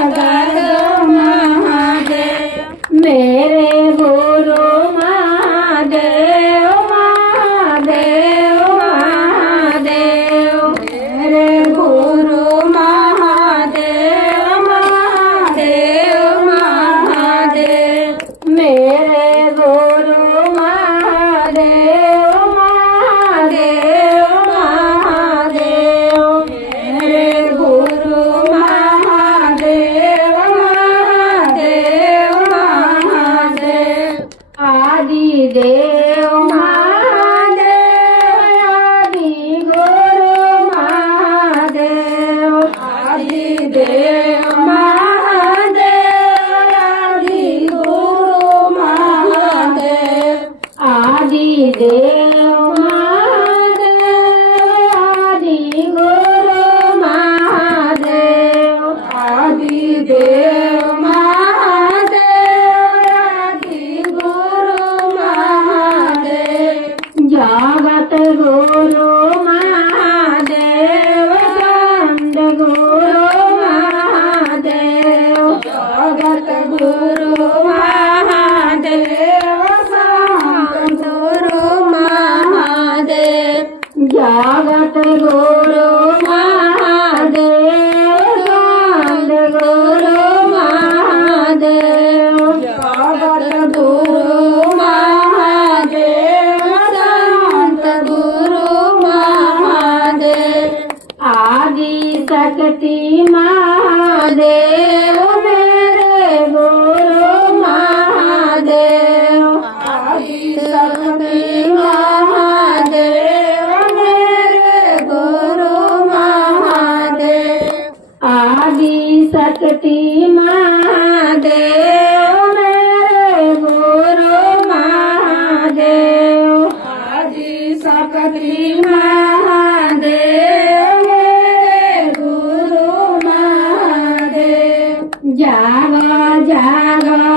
जगत महादेव मेरे गुरु महादेव महादेव महादेव मेरे गुरु महादेव महादेव महादेव मेरे गुरु महादेव महादेव महादेव मेरे गुरु महादेव महादेव महादेव आदि देव महादेव आदि गुरु महादेव आदि देव महादेव आदि गुरु महादेव आदि देव महादेव आदि गुरु महादेव आदि देव महादेव आदि गुरु महादेव जगत गुरु महादेव स्कंद गुरु महादेव जगत गुरु महादेव स्कंद गुरु महादेव जगत गुरु महादेव स्कंद गुरु महादेव जगत गुरु महादेव संत गुरु महादेव आदि शक्ति महादेव मेरे गुरु महादेव आदि शक्ति महादेव मेरे गुरु महादेव आदि शक्ति महादेव मेरे गुरु महादेव आदि शक्ति महादेव मेरे गुरु महादेव जागो जागो